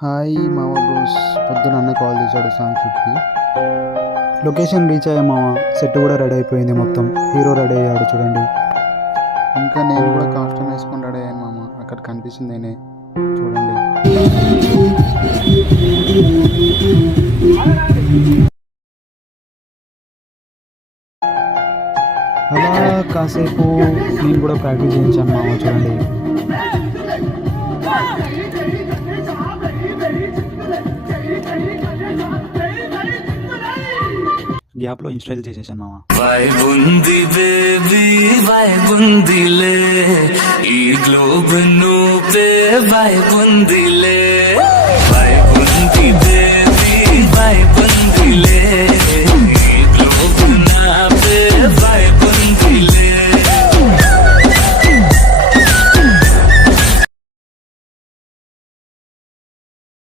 Hi మామ bros. పొద్దున అన్న కాల్ చేశాడు సాంగ్ షూట్కి. లొకేషన్ రీచ్ అయ్యా మామ. సెట్ కూడా రెడీ అయిపోయింది, మొత్తం హీరో రెడీ అయ్యాడు చూడండి. ఇంకా నేను కూడా కాస్ట్యూమ్ వేసుకొని రెడీ అయ్యాను మామ. అక్కడ కనిపిస్తుంది నేనే, చూడండి. అలా కాసేపు నేను కూడా ప్రాక్టీస్ చేయించాను మామ, చూడండి. గ్యాప్లో ఇన్స్టాల్ చేసేసాను మామ. వైబుంది బేబీ వైబుందిలే ఈ గ్లోబ్ నువ్వే వైబుందిలే